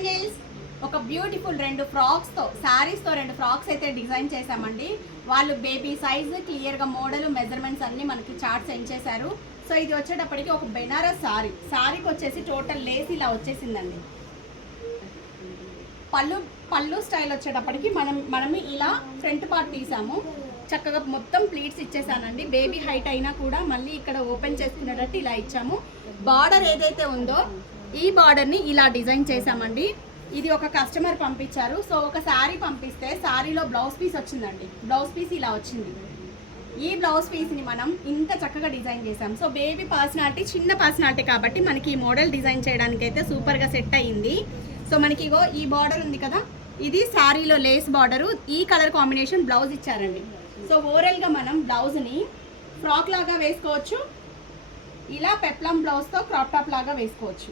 Bangles, ఒక beautiful 2 ఫ్రాక్స్తో శారీస్తో 2 frocks అయితే design చేశామండి. వాళ్ళు బేబీ సైజ్ క్లియర్గా మోడల్ మెజర్మెంట్స్ అన్నీ మనకి చార్ట్ సెండ్ చేశారు. సో ఇది వచ్చేటప్పటికి ఒక బెనారస్ శారీకి వచ్చేసి టోటల్ లేస్ ఇలా వచ్చేసిందండి. పళ్ళు స్టైల్ వచ్చేటప్పటికి మనం ఇలా ఫ్రంట్ పార్ట్ తీసాము. చక్కగా మొత్తం ప్లీట్స్ ఇచ్చేసానండి. బేబీ హైట్ అయినా కూడా మళ్ళీ ఇక్కడ ఓపెన్ చేసుకునేటట్టు ఇలా ఇచ్చాము. బార్డర్ ఏదైతే ఉందో ఈ బార్డర్ని ఇలా డిజైన్ చేసామండి. ఇది ఒక కస్టమర్ పంపించారు. సో ఒక శారీ పంపిస్తే శారీలో బ్లౌజ్ పీస్ వచ్చిందండి. బ్లౌజ్ పీస్ ఇలా వచ్చింది. ఈ బ్లౌజ్ పీస్ని మనం ఇంత చక్కగా డిజైన్ చేసాం. సో బేబీ పర్సనాలిటీ చిన్న పర్సనాలిటీ కాబట్టి మనకి ఈ మోడల్ డిజైన్ చేయడానికి అయితే సూపర్గా సెట్ అయ్యింది. సో మనకి ఇగో ఈ బార్డర్ ఉంది కదా, ఇది శారీలో లేస్ బార్డరు, ఈ కలర్ కాంబినేషన్ బ్లౌజ్ ఇచ్చారండి. సో ఓవరాల్గా మనం బ్లౌజ్ని ఫ్రాక్ లాగా వేసుకోవచ్చు, ఇలా పెప్లం బ్లౌజ్తో క్రాప్ టాప్ లాగా వేసుకోవచ్చు.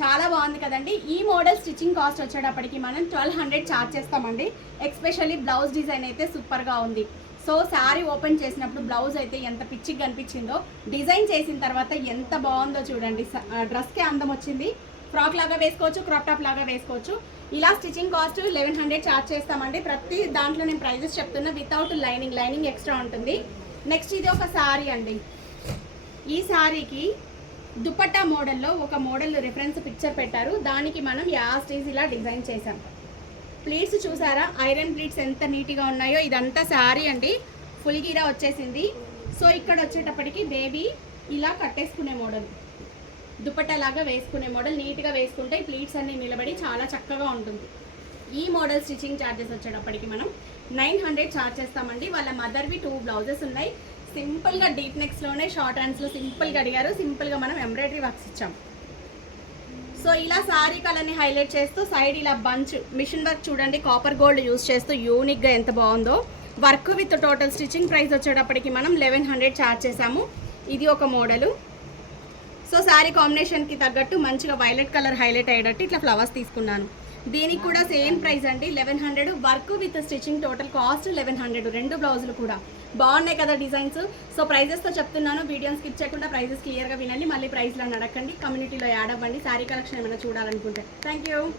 చాలా బాగుంది కదండి. ఈ మోడల్ స్టిచ్చింగ్ కాస్ట్ వచ్చేటప్పటికి మనం 1200 ఛార్జ్ చేస్తామండి. ఎస్పెషల్లీ బ్లౌజ్ డిజైన్ అయితే సూపర్గా ఉంది. సో శారీ ఓపెన్ చేసినప్పుడు బ్లౌజ్ అయితే ఎంత పిచ్చిగా కనిపించిందో, డిజైన్ చేసిన తర్వాత ఎంత బాగుందో చూడండి. డ్రెస్కే అందం వచ్చింది. ఫ్రాక్ లాగా వేసుకోవచ్చు, క్రాప్ టాప్ లాగా వేసుకోవచ్చు. ఇలా స్టిచ్చింగ్ కాస్ట్ 1100 ఛార్జ్ చేస్తామండి. ప్రతి దాంట్లో నేను ప్రైజెస్ చెప్తున్నా. వితౌట్ లైనింగ్ ఎక్స్ట్రా ఉంటుంది. నెక్స్ట్ ఇది ఒక శారీ అండి. ఈ శారీకి దుపట్టా మోడల్లో ఒక మోడల్ రిఫరెన్స్ పిక్చర్ పెట్టారు. దానికి మనం యాస్టీజ్ ఇలా డిజైన్ చేసాం. ప్లీట్స్ చూసారా, ఐరన్ ప్లీట్స్ ఎంత నీట్గా ఉన్నాయో. ఇదంతా శారీ అండి, ఫుల్ గీరా వచ్చేసింది. సో ఇక్కడ వచ్చేటప్పటికి బేబీ ఇలా కట్టేసుకునే మోడల్, దుపట్టా లాగా వేసుకునే మోడల్. నీట్గా వేసుకుంటే ప్లీట్స్ అన్నీ నిలబడి చాలా చక్కగా ఉంటుంది. ఈ మోడల్ స్టిచ్చింగ్ ఛార్జెస్ వచ్చేటప్పటికి మనం 900 ఛార్జ్ చేస్తామండి. వాళ్ళ మదర్వి 2 బ్లౌజెస్ ఉన్నాయి. సింపుల్గా డీప్ నెక్స్లోనే షార్ట్ హ్యాండ్స్లో సింపుల్గా అడిగారు. సింపుల్గా మనం ఎంబ్రాయిడరీ వర్క్స్ ఇచ్చాం. సో ఇలా శారీ కలర్ని హైలైట్ చేస్తూ సైడ్ ఇలా బంచ్ మిషన్ వర్క్ చూడండి, కాపర్ గోల్డ్ యూస్ చేస్తూ యూనిక్గా ఎంత బాగుందో. Work with total stitching price వచ్చేటప్పటికి మనం 1100 ఛార్జ్ చేసాము. ఇది ఒక మోడలు. సో శారీ కాంబినేషన్కి తగ్గట్టు మంచిగా వైలెట్ కలర్ హైలైట్ అయ్యేటట్టు ఇట్లా ఫ్లవర్స్ తీసుకున్నాను. దీనికి కూడా సేమ్ ప్రైస్ అండి, 1100. Work with stitching total cost 1100. 2 బ్లౌజులు కూడా బాగున్నాయి కదా డిజైన్స్. సో ప్రైజెస్తో చెప్తున్నాను, వీడియోని స్కిప్ చేయకుండా ప్రైజెస్ క్లియర్గా వినండి. మళ్ళీ ప్రైస్లో అడగండి, కమ్యూనిటీలో యాడ్ అవ్వండి. శారీ కలెక్షన్ ఏమైనా చూడాలనుకుంటే. Thank you.